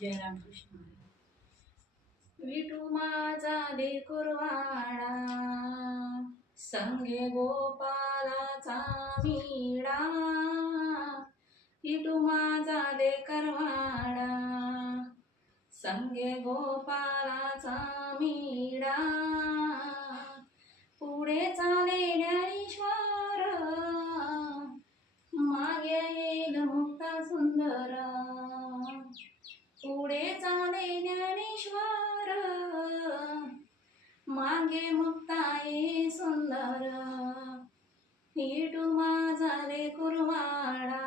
जय रामकृष्ण. विठू माझा लेकुरवाडा, संगे गोपालाचा मीडा. विठू माझा लेकरवाडा, संगे गोपालाचा मीडा. पुढे चाले ज्ञानेश्वर, मागे येईल मुक्ता सुंदर. पुढे चाले ज्ञानेश्वर, मागे मुक्ता ये सुंदर. विठू माझा लेकुरवाडा,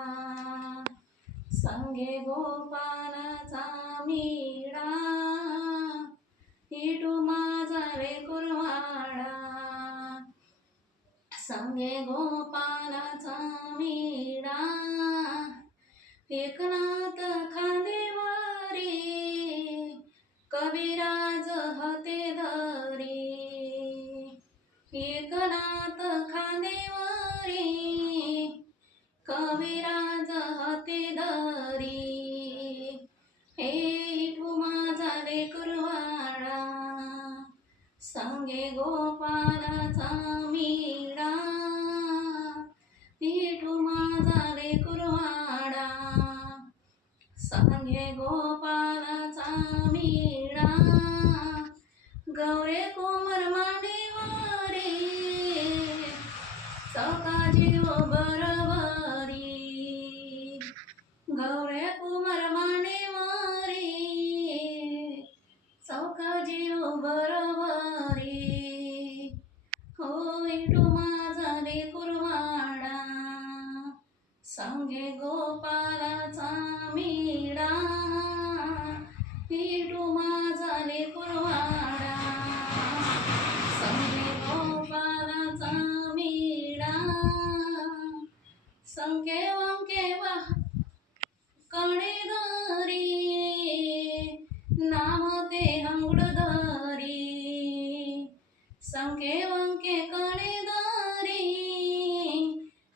संगे गोपालाचा मीडा. विठू माझा लेकुरवाडा, संगे गोपालाचा मीडा. एकनाथ खांदेवारी, कविराज हते धरी. एकनाथ खांदेवारी, कविराज हते धरी. हे विठू माझा लेकुरवाडा, संगे गोपालाचा मीडा. विठू माझा लेकुरवाडा, संगे गोपालाचा मीडा. गौरे कोमल मांडीवरी, चौका जीव बरोबरी. गौरे कोमल मांडीवरी, चौका जीव बरोबरी. हो विठू माझा लेकुरवाडा, संगे गोपालाचा मीडा. विठू माझा लेकुरवाडा, संगे गोपालाचा मीडा. संके वंके कणे धरी, नाम ते अंगड धरी. संके वंके कणे धरी,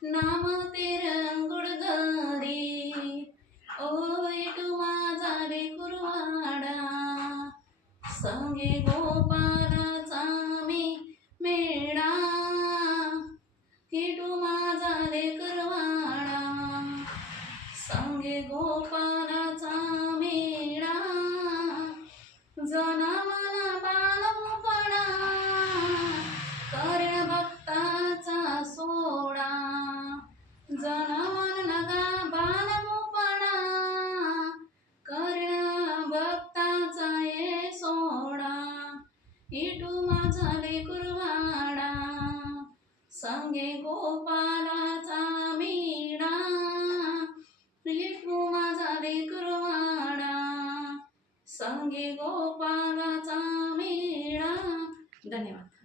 नाम ते अंगड धरी. ओ विठू माझा लेकुरवाडा, संगे गोपालाचा मीडा. विठू माझा लेकुरवाडा, संगे गोपालाचा मीडा. जनामना बालपणा, करीण भक्ताचा सोडा. जनामन नगा बालपणा, करीण भक्ताचा ये सोडा. विठू माझा लेकुरवाडा, संगे गोपालाचा मीडा. विठू माझा लेकुरवाडा, संगे गोपालाचा मीडा. धन्यवाद.